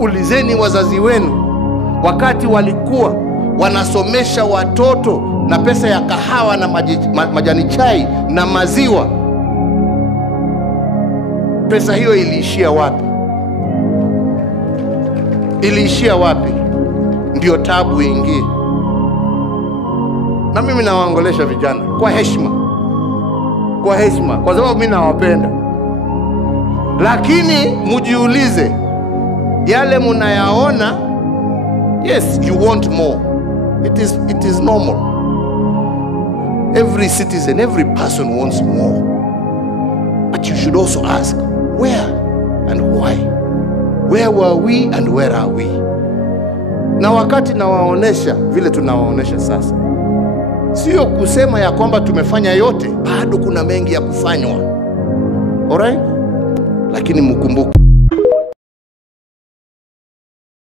Ulizeni wazazi wenu wakati walikuwa wanasomesha watoto na pesa ya kahawa na majani chai na maziwa, pesa hiyo iliishia wapi? Iliishia wapi? Ndio tabu ingie. Na mimi nawaongolesha vijana kwa heshima, kwa sababu mimi nawapenda. Lakini mujiulize, yale munayaona, yes, you want more. It is normal. Every citizen, every person wants more. But you should also ask, where and why? Where were we and where are we? Na wakati nawaonesha vile tunawaonesha sasa, sio kusema ya kwamba tumefanya yote, bado kuna mengi ya kufanywa. Alright? Lakini mkumbuke